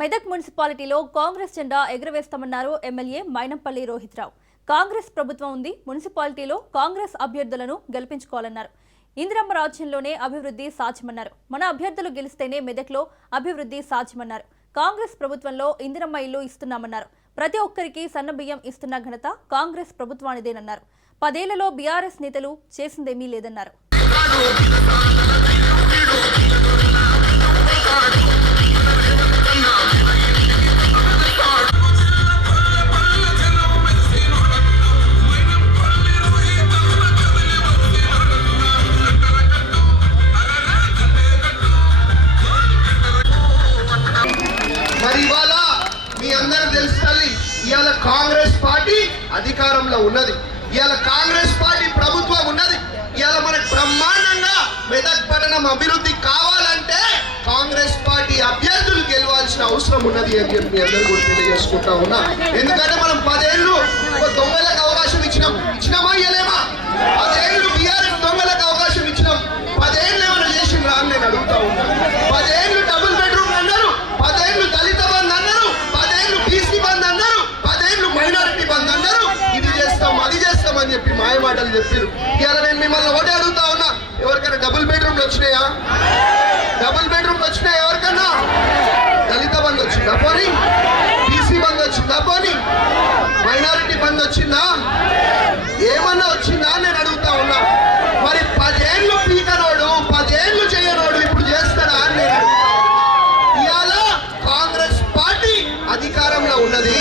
మెదక్ మున్సిపాలిటీలో కాంగ్రెస్ జెండా ఎగురవేస్తామన్నారు ఎమ్మెల్యే మైనంపల్లి రోహిత్రావు. కాంగ్రెస్ ప్రభుత్వం ఉంది, మున్సిపాలిటీలో కాంగ్రెస్ అభ్యర్థులను గెలిపించుకోవాలన్నారు. ఇందిరమ్మ రాజ్యంలోనే అభివృద్ధి సాధ్యమన్నారు. మన అభ్యర్థులు గెలిస్తేనే మెదక్లో అభివృద్ధి సాధ్యమన్నారు. కాంగ్రెస్ ప్రభుత్వంలో ఇందిరమ్మ ఇల్లు ఇస్తున్నామన్నారు. ప్రతి ఒక్కరికి సన్నబియ్యం ఇస్తున్న ఘనత కాంగ్రెస్ ప్రభుత్వానిదేనన్నారు. 10 ఏళ్లలో బీఆర్ఎస్ నేతలు చేసిందేమీ లేదన్నారు. ఇవాళ కాంగ్రెస్ పార్టీ అధికారంలో ఉన్నది, ఇవాళ కాంగ్రెస్ పార్టీ ప్రభుత్వం ఉన్నది. ఇవాళ మనకు బ్రహ్మాండంగా మెదక్ పట్టణం అభివృద్ధి కావాలంటే కాంగ్రెస్ పార్టీ అభ్యర్థులు గెలవాల్సిన అవసరం ఉన్నది అని చెప్పి అందరూ కూడా తెలియజేసుకుంటా ఉన్నా. ఎందుకంటే మనం 10 ఏళ్ళు దొంగలకు అవకాశం ఇచ్చినామా ఇవ్వలేమా? 10 ఏళ్ళు బీఆర్ఎస్ దొంగలకు అవకాశం ఇచ్చినాం. 10 ఏళ్ళు ఏమైనా చేసిండ్రా అని నేను అడుగుతా ఉన్నా. 10 ఏళ్ళు డబుల్ బెడ్రూమ్ అన్నారు, 10 ఏళ్ళు దళిత బంధు అన్నారు, 10 ఏళ్ళు బీసీ బంధు అన్నారు, 10 ఏళ్ళు మైనారిటీ బంధు అన్నారు. ఇది చేస్తాం అది చేస్తాం అని చెప్పి మాయ మాటలు చెప్పారు. ఇవాళ నేను మిమ్మల్ని ఒకటే అడుగుతా ఉన్నా, ఎవరికైనా డబుల్ బెడ్రూమ్లు వచ్చినాయా? డబుల్ బెడ్రూమ్లు వచ్చినాయా ఎవరికన్నా? దళిత బంధు వచ్చిందా పోనీ? బీసీ బంధు వచ్చిందా పోనీ? మైనారిటీ బంధు వచ్చిందా? ఏమన్నా వచ్చిందా నేను అడుగుతా ఉన్నా. మరి 10 ఏళ్ళు పీకనోడు 10 ఏళ్ళు చేయనోడు ఇప్పుడు చేస్తాడా అని నేను అడుగుతా. ఇవాళ కాంగ్రెస్ పార్టీ అధికారంలో ఉన్నది,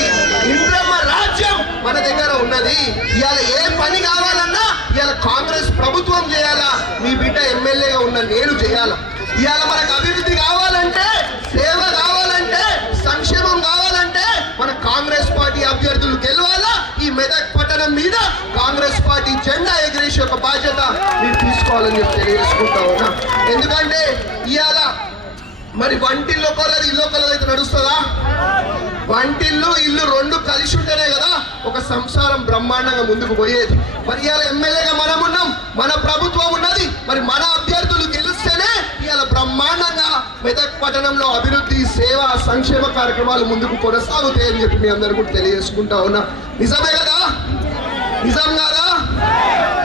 ఇంద్రమ్మ రాజ్యం మన దగ్గర ఉన్నది. ఇవాళ ఏ పని కావాలన్నా ఇవాళ కాంగ్రెస్ ప్రభుత్వం చేయాలా, మీ బిడ్డ ఎమ్మెల్యేగా ఉన్న నేను చేయాలా. ఇవాళ మనకు అభివృద్ధి కావాలంటే, సేవ కావాలంటే, సంక్షేమం కావాలంటే మన కాంగ్రెస్ పార్టీ అభ్యర్థులు గెలవాలా. ఈ మెదక్ పట్టణం మీద కాంగ్రెస్ పార్టీ జెండా ఎగిరేసే ఒక బాధ్యత మీరు తీసుకోవాలని చెప్పి తెలియజేసుకుంటా ఉన్నా. ఎందుకంటే ఇవాళ మరి వంటిల్లో కొలది ఇల్లు కొలది అయితే నడుస్తుందా? వంటిల్లు ఇల్లు రెండు కలిసి ఉంటేనే కదా ఒక సంసారం బ్రహ్మాండంగా ముందుకు పోయేది. మరి ఇవాళ ఎమ్మెల్యేగా మనం ఉన్నాం, మన ప్రభుత్వం ఉన్నది. మరి మన అభ్యర్థులు గెలిస్తేనే ఇవాళ బ్రహ్మాండంగా మెదక్ పట్టణంలో అభివృద్ధి, సేవ, సంక్షేమ కార్యక్రమాలు ముందుకు కొనసాగుతాయని చెప్పి మీ అందరూ కూడా తెలియజేసుకుంటా ఉన్నా. నిజమే కదా? నిజం కాదా?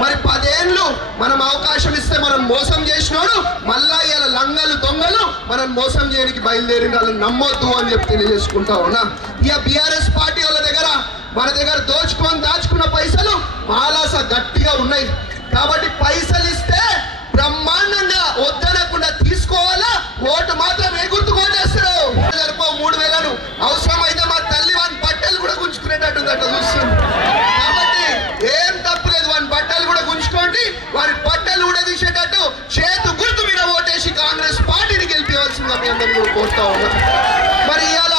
మరి 10 ఏళ్ళు మనం అవకాశం ఇస్తే మనం మోసం చేసినోడు మళ్ళా ఇలా లంగలు దొంగలు మనం మోసం చేయడానికి బయలుదేరి వాళ్ళని నమ్మొద్దు అని చెప్పి తెలియజేసుకుంటా ఉన్నా. ఇక బీఆర్ఎస్ పార్టీ వాళ్ళ దగ్గర మన దగ్గర దాచుకున్న పైసలు మాలాస గట్టిగా ఉన్నాయి. కాబట్టి పైసలు ఇస్తే బ్రహ్మాండంగా వద్దనకుండా తీసుకోవాలా, ఓటు మాత్రం ఎగుర్తు కోటేస్తారు. 3000 అవసరమైతే మా తల్లి వాని బట్టలు కూడా గుంజుకునేటట్టుందట చూస్తుంది. కాబట్టి ఏం తప్పులేదు, వాని బట్టలు కూడా గుంజుకోండి, వారి బట్టలు కూడా తీసేటట్టు చేతు గుర్తు మీద ఓటేసి కాంగ్రెస్ పార్టీని గెలిపించవలసిందిగా మీ అందరినీ కూడా కోరుతా ఉన్నా. మరి ఇవాళ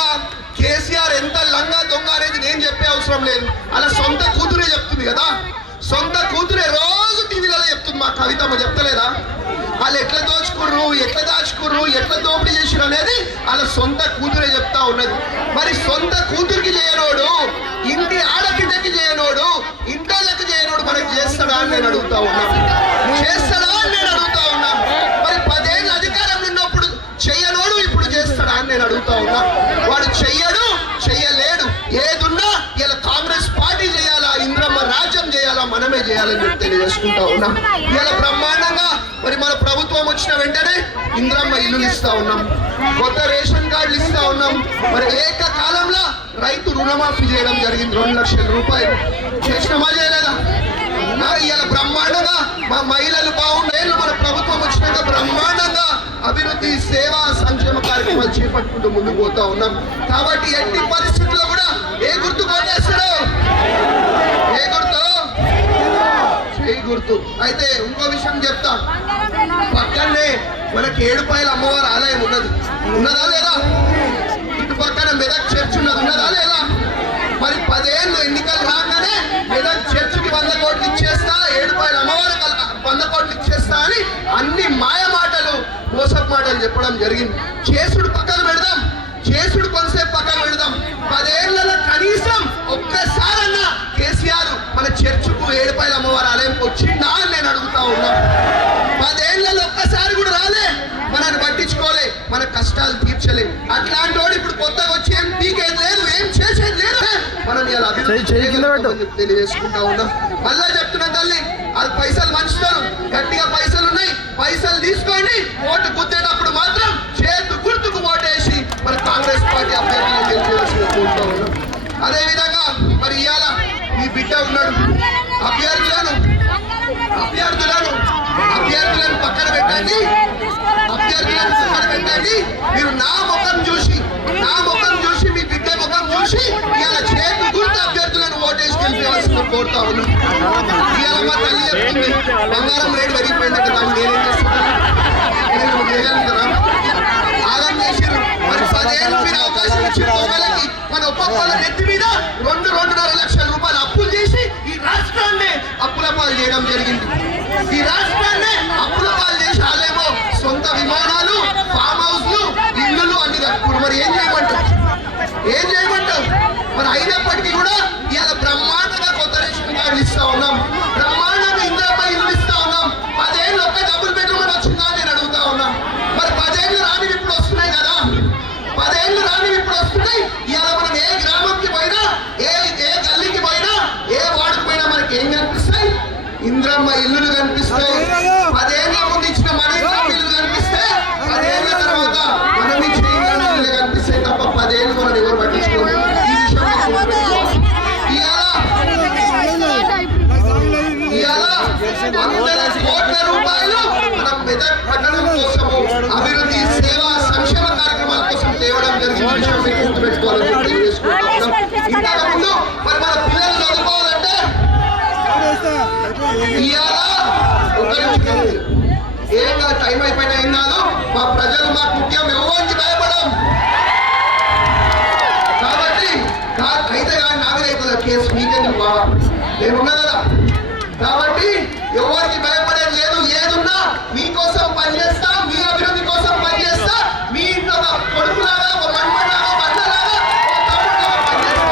కేసీఆర్ ఎంత లంగా దొంగ అనేది నేను చెప్పే అవసరం లేదు, అలా సొంత కూతురే చెప్తుంది కదా. సొంత కూతురే రోజు టీవీలలో చెప్తుంది, మా కవితమ్మ చెప్తలేదా? వాళ్ళు ఎట్లా దోచుకుర్రు, ఎట్లా దాచుకుర్రు, ఎట్లా దోపిడీ చేసిరు అనేది వాళ్ళ సొంత కూతురే చెప్తా ఉన్నది. మరి సొంత కూతురికి చేయనోడు, ఇంటి ఆడబిడ్డకి చేయనోడు, ఇంటోళ్ళకి చేయనోడు మనకి చేస్తాడా అని నేను అడుగుతా ఉన్నా. చేస్తాడా అని నేను అడుగుతా ఉన్నా. మరి 10 ఏళ్ళు అధికారంలో ఉన్నప్పుడు చెయ్యనోడు ఇప్పుడు చేస్తాడా అని నేను అడుగుతా ఉన్నా. వాడు చెయ్యడు, చెయ్యలేడు. ఏదున్నా ఇలా కాంగ్రెస్ పార్టీ చేయాలా, ఇంద్రమ్మ రాజ్యం చేయాలా, మనమే చేయాలని చెప్పి తెలియజేసుకుంటా ఉన్నా. ఇలా బ్రహ్మాండంగా మరి మన ప్రభుత్వం వచ్చిన వెంటనే ఇంద్రమ్మ ఇల్లులు ఇస్తా ఉన్నాం, కొత్త రేషన్ కార్డులు ఇస్తా ఉన్నాం. మరి ఏకకాలంలో రైతు రుణమాఫీ చేయడం జరిగింది, 2 లక్షల రూపాయలు. చేసినామా చేయలేదా? ఇలా బ్రహ్మాండంగా మా మహిళలు బాగుండేళ్ళు మన ప్రభుత్వం వచ్చినాక బ్రహ్మాండంగా అభివృద్ధి, సేవ, సంక్షేమ కార్యక్రమాలు చేపట్టుకుంటూ ముందుకు పోతా ఉన్నాం. కాబట్టి ఎట్టి పరిస్థితుల్లో కూడా ఏ గుర్తు కోటేస్తాడు? ఏ గుర్తు? చేయి గుర్తు. అయితే ఇంకో విషయం చెప్తా, పక్కనే మనకి ఏడుపాయల అమ్మవారి ఆలయం ఉన్నది, ఉన్నదా లేదా? ఇటు పక్కన మెదక్ చర్చ్ ఉన్నది, ఉన్నదా లేదా? మరి 10 ఏళ్ళు ఎన్నికలు రాగానే మెదక్ చర్చికి 100 కోట్లు ఇచ్చేస్తా, ఏడుపాయల అమ్మవారి 100 కోట్లు ఇచ్చేస్తా అని అన్ని మాయ మాటలు, మోసపు మాటలు చెప్పడం జరిగింది. చేసుడు పక్కన పెడదాం, చేసుడు కొంతసేపు పక్కన పెడదాం. 10 ఏళ్లలో కనీసం ఒక్కసారన్నా కేసీఆర్ మన చర్చకు ఏడుపాయల అమ్మవారి ఆలయంకి వచ్చిందా అని నేను అడుగుతా ఉన్నా. 10 ఏళ్లలో ఒక్కసారి కూడా రాలే, మనల్ని పట్టించుకోలే, మన కష్టాలు తీర్చలే. అట్లాంటి వాడు ఇప్పుడు కొత్తగా అని చెప్పి తెలియజేసుకుంటా ఉన్నాం. మళ్ళా చెప్తున్నా తల్లి, అది పైసలు మంచుతారు, గట్టిగా పైసలు ఉన్నాయి, పైసలు తీసుకోండి, ఓటు గుద్దేటప్పుడు మాత్రం చేతు గుర్తుకు ఓటేసి మన కాంగ్రెస్ పార్టీ అభ్యర్థులను గెలిపేయాల్సిందిగా కోరుతా ఉన్నాం. అదే విధంగా మరి ఇవాళ మీ బిడ్డ ఉన్నాడు, అభ్యర్థులను పక్కన పెట్టండి, మీరు నా ముఖం చూసి మీ బిడ్డ ముఖం చూసి ఇవాళ చేతి గుర్తు అభ్యర్థులను ఓటేసి గెలిపేయాల్సిందిగా కోరుతా ఉన్నాం. ఇవాళ మా తల్లి చెప్తుంది బంగారం రేటు పెరిగిపోయిందంటే దాన్ని నేనేం చేస్తున్నాను, ఆగం చేసారు. మరి 10 ఏళ్ళు మీరు అవకాశం ఇచ్చిన వాళ్ళకి మన ఒక్కొక్కళ్ళ నెత్తి మీద 2-2.5 లక్షల రూపాయలు అప్పులు చేసి ఈ రాష్ట్రాన్ని అప్పుల పాలు చేయడం జరిగింది. ఈ రాష్ట్రాన్ని అప్పుల పాలు చేసి వాళ్ళేమో సొంత విమానాలు, ఫామ్ హౌస్లు, ఇల్లులు అన్ని కట్టుకున్నారు. మరి ఏం చేయమంటావు? మరి అయినప్పటికీ కూడా ఇవాళ బ్రహ్మాండంగా కొత్త రేషన్ కార్డులు ఇస్తా ఉన్నాం, బ్రహ్మాండంగా ఇందిరమ్మ ఇల్లు ఇస్తా ఉన్నాం. 10 ఏళ్ళు ఒక్క డబుల్ బెడ్రూమ్ అని వచ్చిందా నేను అడుగుతా ఉన్నా. మరి 10 ఏళ్ళు రాని ఇప్పుడు వస్తున్నాయి కదా, 10 ఏళ్ళు రాని ఇప్పుడు వస్తున్నాయి. ఇవాళ మనం ఏ గ్రామంకి పోయినా, ఏ గల్లీకి పోయినా, ఏ వార్డుకి పోయినా మనకి ఏం కనిపిస్తాయి? ఇంద్రమ్మ ఇల్లులు కనిపిస్తాయి. 10 ఏళ్ళ ముందు ఇచ్చిన మన ఇంద్రమ్మ ఇల్లు కనిపిస్తే 10 ఏళ్ళ తర్వాత మనం ఇచ్చిన ఇంద్రమ్మ ఇల్లు కనిపిస్తాయి తప్ప 10 ఏళ్ళు మనం ఎవరు పట్టించుకోవాలి. ఈ విషయంలో ఇవాళ 100 కోట్ల రూపాయలు మనం మెదక్ పట్టణం కోసము అభివృద్ధి, సేవా, సంక్షేమ కార్యక్రమాల కోసం తేవడం జరిగింది. విషయం మీరు గుర్తుపెట్టుకోవాలని తెలియజేసుకుంటున్నాం. ఇంతకుముందు మరి మన పిల్లలు చదువుకోవాలంటే ఏం కాదు, టైం అయిపోయినా ఏం కాదు, మా ప్రజలు మాకు ముఖ్యం, ఎవరికి భయపడం. కాబట్టి అయితే కానీ నా మీద అవుతుంది కేసు, మీకెందుకు బాగా నేనున్నా కదా. కాబట్టి ఎవరికి భయపడేది లేదు. ఏదున్నా మీకోసం పనిచేస్తా, మీ అభివృద్ధి కోసం పనిచేస్తా, మీ ఇంట్లో ఒక కొడుకులాగా, ఒక మన్మలాగా, బండలాగా, ఒక తమ్ముడులాగా పనిచేస్తా.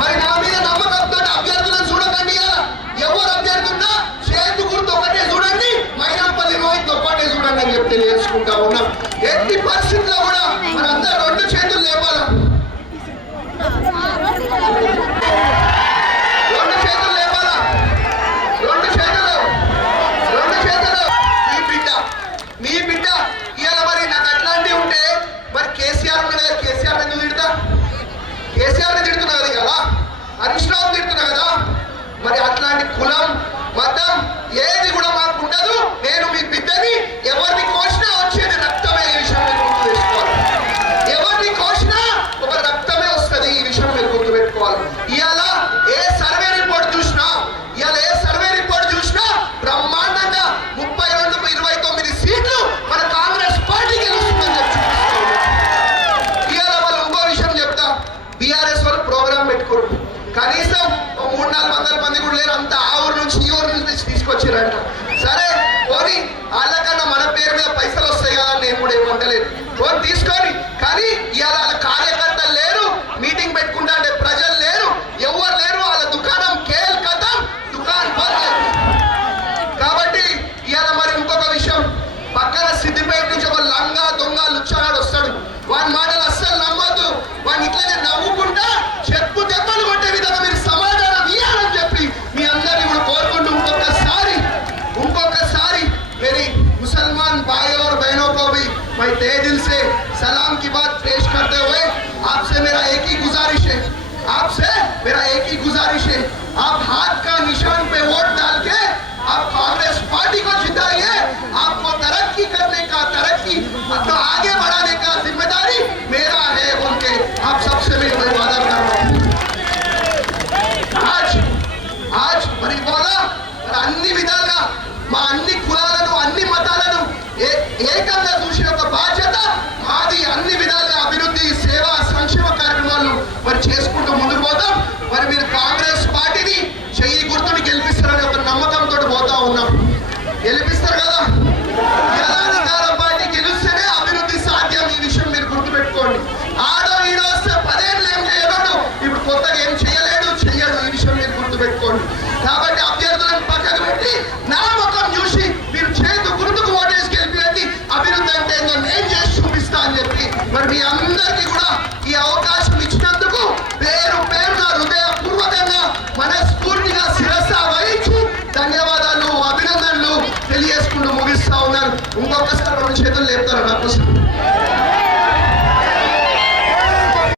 మరి నా మీద నమ్మకంతో అభ్యర్థులను చూడకండి. ఎవరు అభ్యర్థి ఉన్నా చేతు గుర్తు ఒకటే చూడండి, మైనంపల్లి రోహిత్ ఒక్కటే చూడండి అని చెప్పి తెలియజేసుకుంటా ఉన్నాం. ఎట్టి పరిస్థితుల్లో కూడా మనందరూ 2 చేతులు లేపాలి, 2 చేతులు లేపాలా, 2 చేతులు. మీ బిడ్డ ఇవాళ మరి నాకు అట్లాంటివి ఉంటే మరి కేసీఆర్ ఉన్నాడు కదా, కేసీఆర్ ఎందుకు తిడతా? కేసీఆర్ని తిడుతున్నా కదా, కదా హరీష్ రావు తిడుతున్నా కదా. మరి అట్లాంటి కులం, మతం ఏది కూడా మాకు ఉండదు. నేను మీ బిడ్డని, ఎవరిని కోసినా వచ్చేది రక్తమే. ఈ విషయం మీరు గుర్తు తెచ్చుకోవాలి. ఎవరిని కోసినా ఒక రక్తమే వస్తుంది. ఈ విషయం మీరు గుర్తు పెట్టుకోవాలి. ఇవాళ ఏ సర్వే రిపోర్ట్ చూసినా బ్రహ్మాండంగా 32-29 సీట్లు మన కాంగ్రెస్ పార్టీ గెలుస్తుందని చెప్పి ఇవాళ వాళ్ళు ఇంకో విషయం చెప్తా. బీఆర్ఎస్ వాళ్ళు ప్రోగ్రామ్ పెట్టుకోరు, కనీసం 300-400 మంది కూడా లేరు, అంత ఆ ఊరు నుంచి ఈ ఊరు నుంచి తీసుకొచ్చారంట. సరే పోనీ, వాళ్ళకన్నా మన పేరు మీద పైసలు వస్తాయి కదా, నేను కూడా ఏమంటలేదు, పోనీ తీసుకొని. కానీ ఇవాళ వాళ్ళ కార్యకర్తలు లేరు, మీటింగ్ పెట్టుకుంటా అంటే ప్రజలు లేరు, ఎవరు లేరు. వాళ్ళ దుకాణం కేల్ కథం, దుకాణం బంద్. కాబట్టి ఇవాళ మరి ఇంకొక విషయం, పక్కన సిద్దిపేట నుంచి ఒక లంగా దొంగ లుచ్చగాడు వస్తాడు. వాని మాటలు అస్సలు నమ్మద్దు. వాడిని ఇట్లనే నవ్వుకుంటా చెప్పు దెబ్బలు కొట్టే విధంగా మీరు సమాధానం ఇవ్వాలని చెప్పి మీ అందరినీ కూడా కోరుకుంటూ ఇంకొకసారి मेरी मुसलमान भाई और बहनों को भी मैं तहे दिल से सलाम పెళ్లి చేసుకుంటూ ముగిస్తా ఉన్నారు. ఇంకొకసారి రెండు చేతులు లేపుతారు నా కోసం.